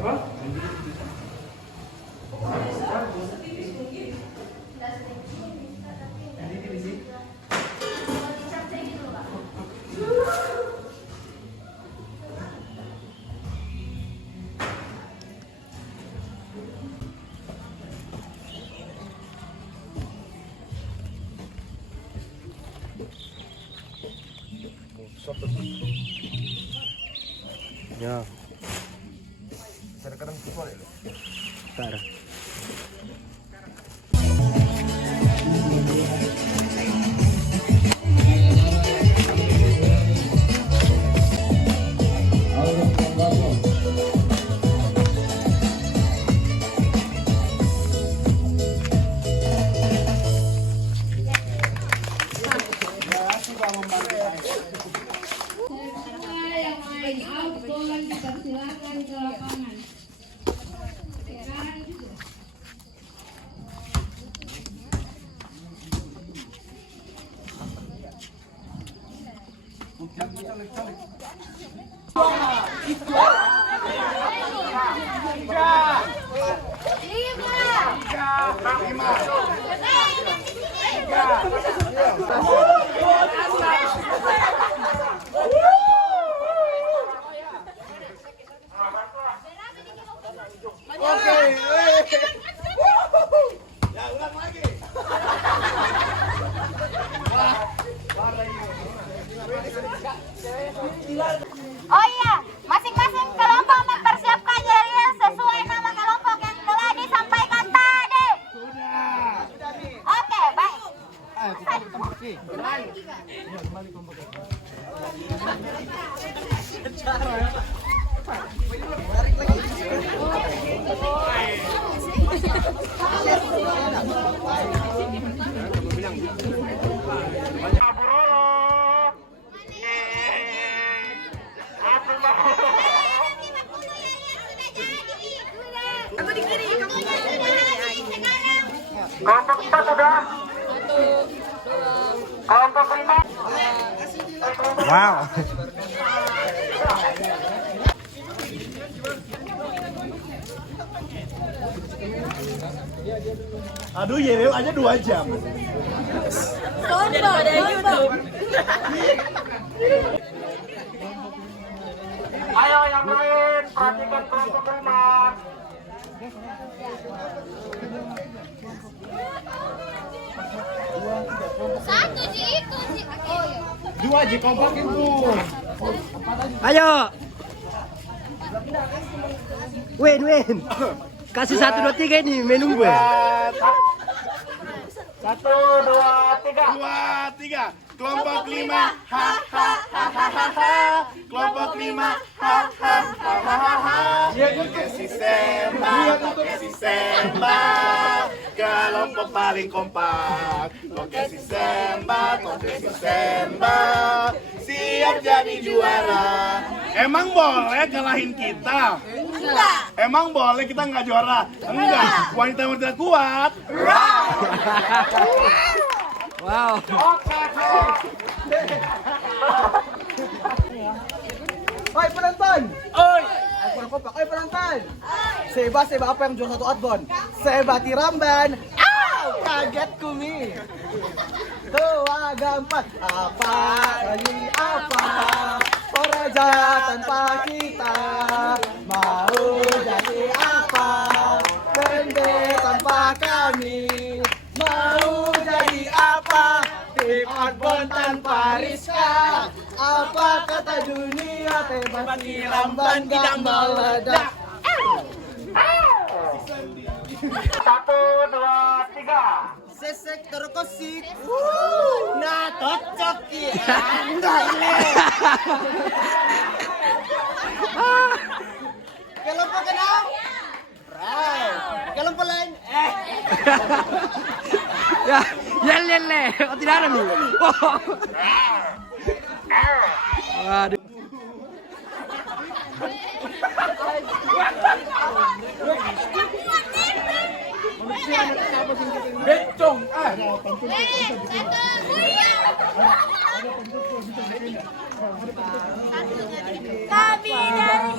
Apa? Ya, Kadang-kadang kupal ya. Tara. Silakan ke lapangan. Oh iya, masing-masing kelompok mempersiapkan yel-yel sesuai nama kelompok yang telah disampaikan tadi. Oke, baik. Kelompok 4 sudah. Kelompok 5. Wow. Aduh, Yerel aja 2 jam. Ayo yang lain, perhatikan kelompok 5. Satu Ji itu Ji. Oh iya. 2 Ji kompakin tuh. Ayo. Win. Kasih 1 2 3 ini menung gue. 1, 2, 3. 2, 3. Kelompok 5. Ha ha ha ha ha ha. Kelompok 5. Ha ha ha ha ha ha. Oke si Semba. Kelompok paling kompak. Oke si Semba. Siap jadi juara. Emang boleh kalahin kita? Enggak. Emang boleh kita nggak juara? Enggak. Wanita kuat. Wow. Oi penonton. Oi. Kurang kompak. Oi penonton. Seba apa yang juara 1 outbound? Seba Tiramban. Kaget kumi. Tua gampang. Apa lagi apa? Raja tanpa kita mau jadi apa? Bende tanpa kami mau jadi apa? Tim outbound tanpa Rizka. Apa kata dunia? Tebas Tiramban gak meledak. 1, 2, 3. Sesek terkosik. Nah cocok ya. Enggak ini. Kelompok kenal? Kelompok lain? Ya, le. Oh, tidak ada nih. Waduh. Bencong. Kami dari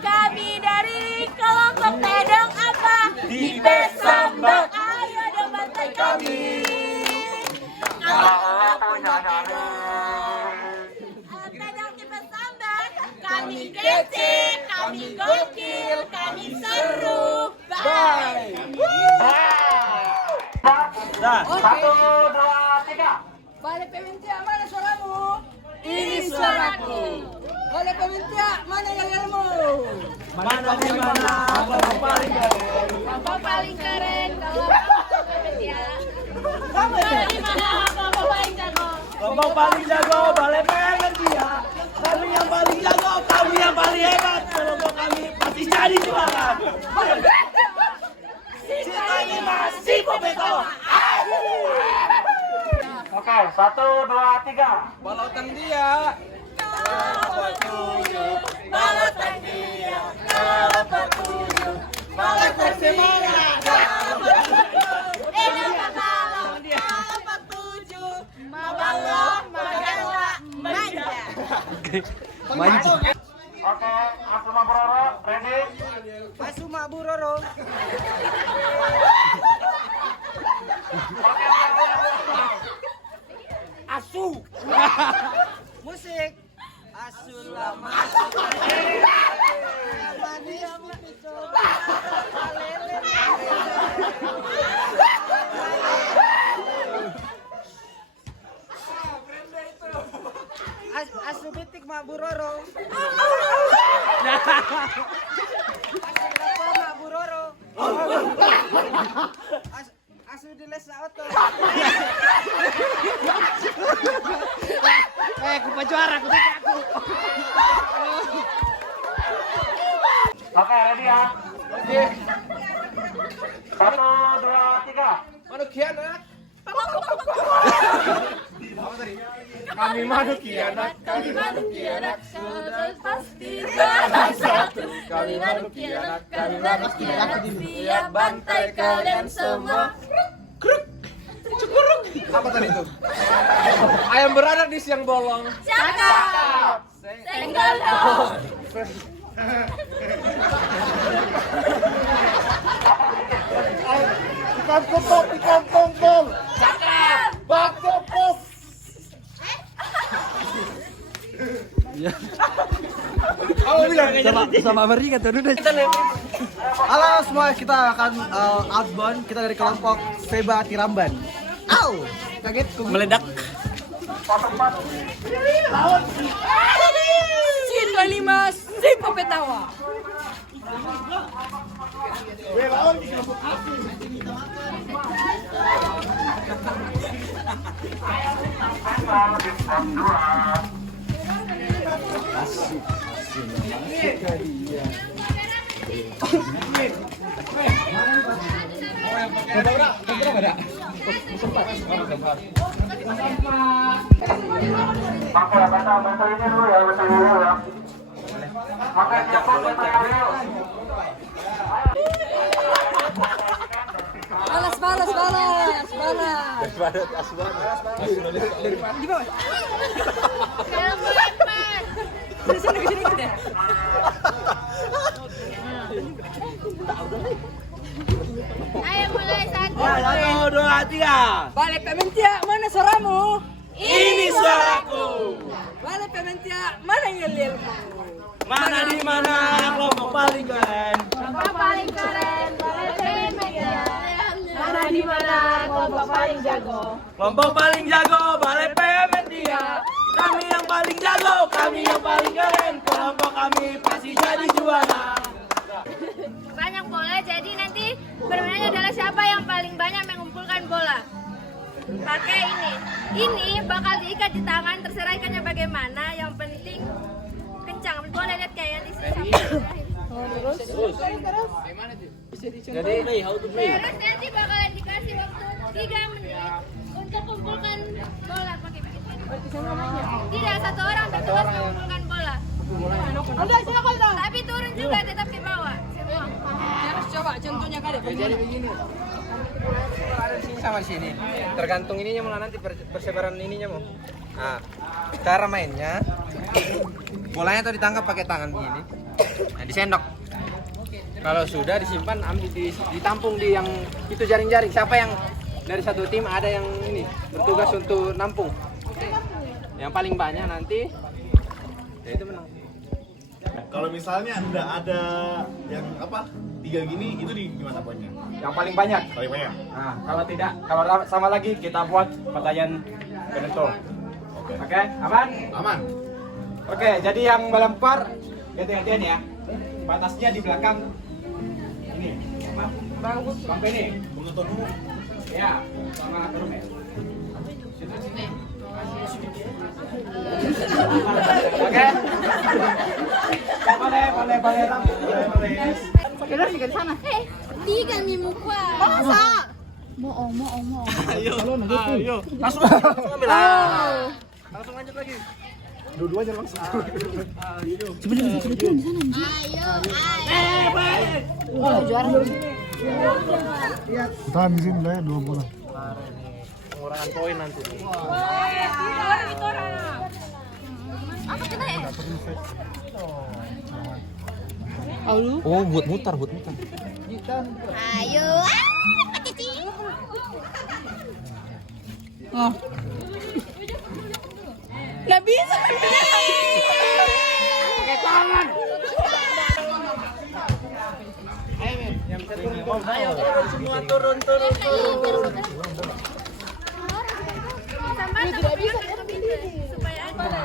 Kami dari kelompok Tedong apa? Di Pesambak. Ayo dong bantai kami. Kalau punya nyali. Tedong di Pesambak. Kami kece, kami gokil, kami seru. Bye. Satu, dua, tiga. Balai Pemintia, mana suaramu? Ini suaraku. Balai Pemintia, mana yel-yelmu? Mana di mana kelompok paling keren? Kelompok paling keren. Kelompok Pemintia. Dari mana kelompok paling jago? Kelompok paling jago, Balai Pemintia. Kami yang paling jago, kami yang paling hebat. Kelompok kami pasti jadi juara. Sita lima, si Popeto. Oke, satu, dua, tiga. Balautan dia. Balatan dia. Kelompok 7. Balatan dia. Kelompok 7. Mabalong, magala, manja. Manja. Oke, Asuma Bororo, ready? Asuma Buroro. Asu. Musik. Asu lama. Manis dicoba. Asu bitik mak Buroro. Asu berapa mak Buroro? Asu di lesa oto. Kupa juara, aku tidak aku. Oke, ready ya? Satu, dua, tiga. Kami makhluk kianat. Kami makhluk kianat, pasti juara 1. Kami makhluk kianat, siap bantai kalian semua. Apa tadi itu? Ayam beranak di siang bolong. Cakap, senggol dong. Ikan kepok, ikan tongkong. Cakap. Bakso pos. Sama Amerika tuh udah. Halo semua, kita akan outbound. Kita dari kelompok Seba Tiramban. Au, kaget meledak. Sita 5, si Popetawa. Lawan di kelompok api. Oke, betul ini dulu ya, betul dulu ya. Oke, cepat betul dulu. Balas, balas, balas, balas. Sini, sini, sini deh. Ayo mulai 1. 1, 2, 3. Balai Pemintia, mana suaramu? Ini suaraku. Balai Pemintia, mana yel-yelmu? Mana di mana kelompok paling keren? Kelompok paling keren, Balai Pemintia. Mana di mana kelompok paling jago? Kelompok paling jago, Balai Pemintia. Kami yang paling jago, kami yang paling keren. Kelompok kami pasti jadi juara. Banyak bola, jadi nanti permainannya adalah siapa yang paling banyak mengumpulkan bola. Pakai ini. Ini bakal diikat di tangan, terserah ikannya bagaimana. Yang penting kencang. Boleh lihat kayak di sini. Terus nanti bakalan dikasih waktu 3 menit untuk kumpulkan bola pakai begitu. Tidak, satu orang bertugas mengumpulkan bola. Tapi turun juga tetap ke bawah. Semua. Harus coba contohnya kali. Ada di sini sama di sini. Tergantung ininya mau nanti persebaran ininya mau. Nah, cara mainnya bolanya tuh ditangkap pakai tangan begini. Nah, disendok. Kalau sudah disimpan, ambil ditampung di yang itu jaring-jaring. Siapa yang dari satu tim ada yang ini bertugas untuk nampung. Yang paling banyak nanti ya itu menang. Kalau misalnya enggak ada yang apa? 3 gini itu di gimana poinnya? Yang paling banyak. Paling banyak. Nah, kalau tidak, kalau sama lagi kita buat pertanyaan penentu. Oke, aman? Aman. Oke, jadi yang melempar ganti-gantian ya. Batasnya di belakang ini. Bangku ini. Penonton umum. Ya, sama turun ya. Sini. Oke. Boleh. Tiga mimo kwa. Masa? Mo. Ayo. Langsung ambil. Langsung lanjut lagi. Dua-duanya langsung. Tahan di sini lah ya 2 bola. Pengurangan poin nanti. Apa kita ya? Oh, buat mutar. Ayo. Cici. Gak bisa. Pakai tangan. Ayo semua turun. Sampai tidak bisa supaya ada.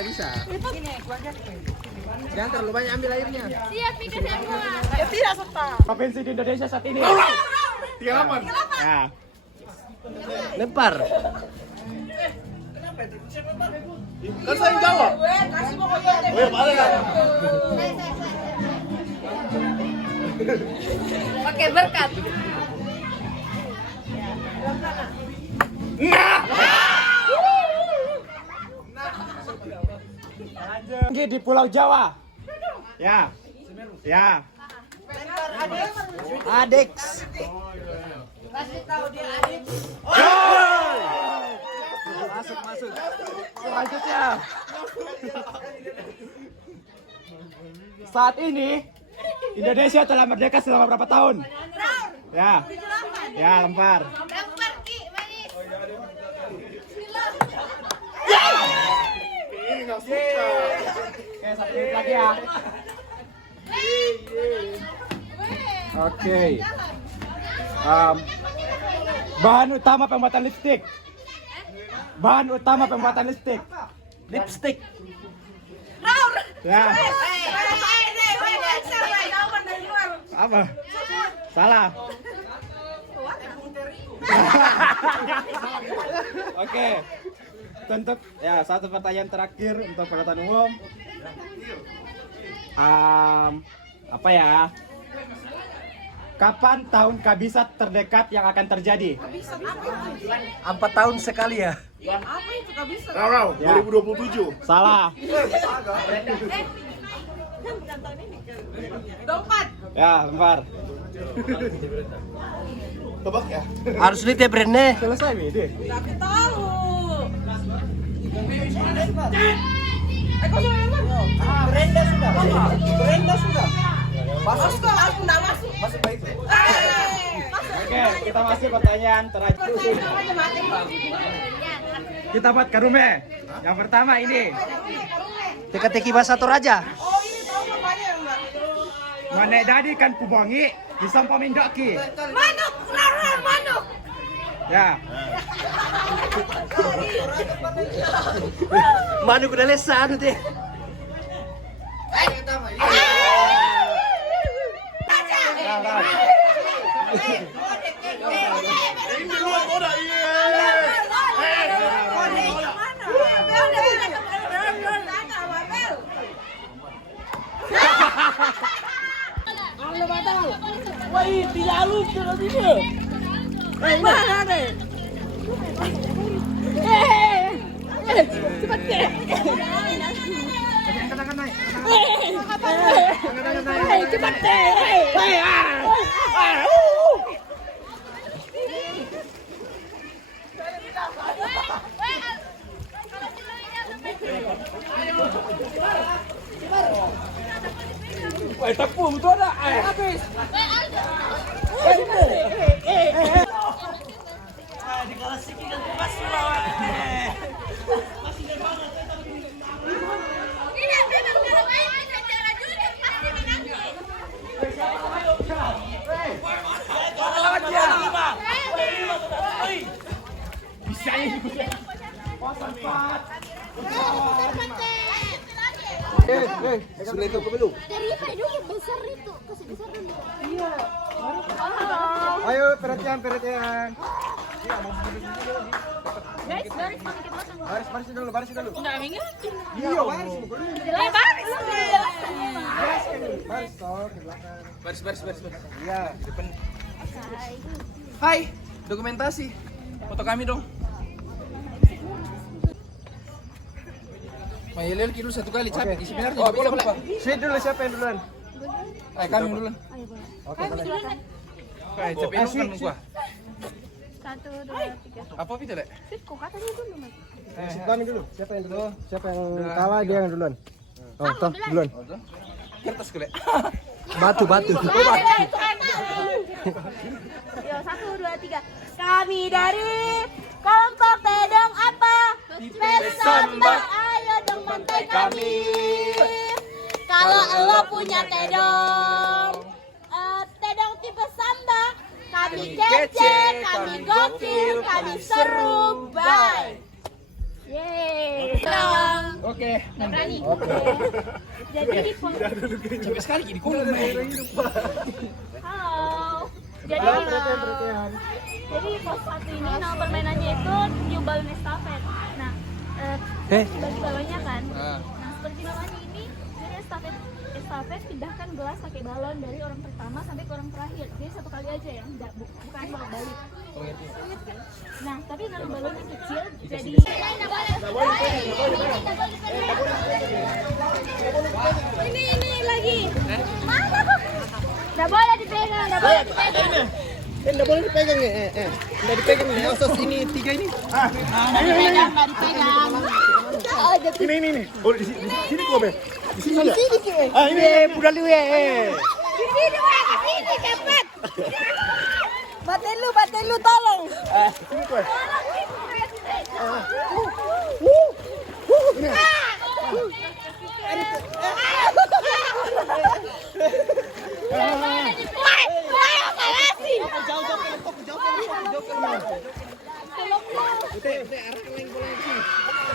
Bisa. Jangan terlalu banyak ambil airnya. Siap pikir semua. Provinsi di Indonesia saat ini. 38. Ya. Lempar. Kan saya yang jawab. Oh, balik kan. Pakai berkat. Tinggi di Pulau Jawa. Ya. Adex. Masuk. Selanjutnya. Saat ini Indonesia telah merdeka selama berapa tahun? Ya, lempar. Lempar Ki, manis. Ini enggak suka. Oke, 1 menit lagi ya. Oke. Bahan utama pembuatan lipstik. Lipstik. Ya. Apa? Salah. Oke. Untuk ya satu pertanyaan terakhir untuk pengetahuan umum. Apa ya? Kapan tahun kabisat terdekat yang akan terjadi? 4 tahun sekali ya. Rau, Ya. 2027. Salah. Ya, lempar. Tebak ya. Harus lihat ya brandnya. Selesai, Mide. Oke, kita masih pertanyaan terakhir. Kita buat Karume. Yang pertama ini. Teka-teki bahasa Toraja. Mana dadi kan kubongi bisa pamindoki. Manuk, manuk. Ya. Manu udah lesa anu teh. Ini luar kota iya. Cepat deh. Cepat deh. Wah, tepung itu ada. Habis. Sudah itu ke belum? Dari dulu besar itu, kasih besar dulu. Ayo perhatian. Guys, baris pakai ke belakang. Baris dulu. Enggak mengerti. Iya, baris. Baris. Baris toh ke belakang. Baris. Iya, di depan. Hai, dokumentasi. Foto kami dong. Mayelel dulu satu kali capek isi benar. Oh, boleh. Sweet dulu, siapa yang duluan? Kami duluan. Oke, boleh. Capek dong kan gua. 1, 2, 3. Apa itu, Lek? Kok katanya dulu, Mas? Kami dulu. Siapa yang dulu? Siapa yang kalah dia yang duluan. Oh, toh, duluan. Kertas gue, Lek. Batu. Yo, 1, 2, 3. Kami dari kelompok Tedong apa? Pesambak, ayo dong bantai kami. Kalau lo punya Tedong, Tedong tipe sambak, kami kece, kami gokil, kami seru, bye. Yeay. Oke. Berani. Jadi di pos. Capek sekali gini kolom. Halo. Jadi Perhatian. Jadi pos 1 ini nama permainannya itu tiup balon estafet. Nah, bagi balonnya kan. Nah, seperti namanya ini, jadi estafet pindahkan gelas pakai balon dari orang pertama sampai ke orang terakhir. Jadi satu kali aja ya, bukan balik. Nah, tapi kalau balonnya kecil, jadi ini lagi. Mana kok? Nggak boleh dipegang, nggak boleh dipegang. Enggak boleh dipegang ya. Enggak dipegang nih. Osos ini 3 ini. Nggak dipegang. Ini. Oh, di sini kok, Be. Di sini aja. Ini budal lu ya. Di sini cepet. Batin lu tolong. Sini kok.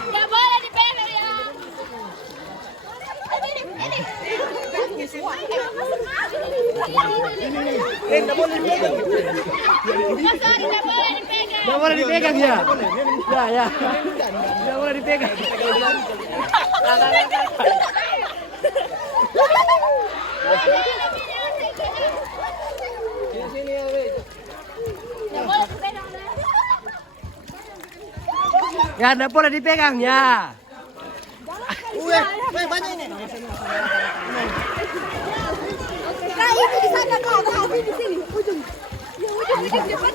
Nggak boleh dipegang ya. Enggak boleh dipegang. Nggak boleh dipegang ya. Ya. Nggak boleh dipegang. Ya, nggak boleh dipegang ya. Banyak ini. Nah, itu di sana kok, di sini, ujung. Ya, ujung depan.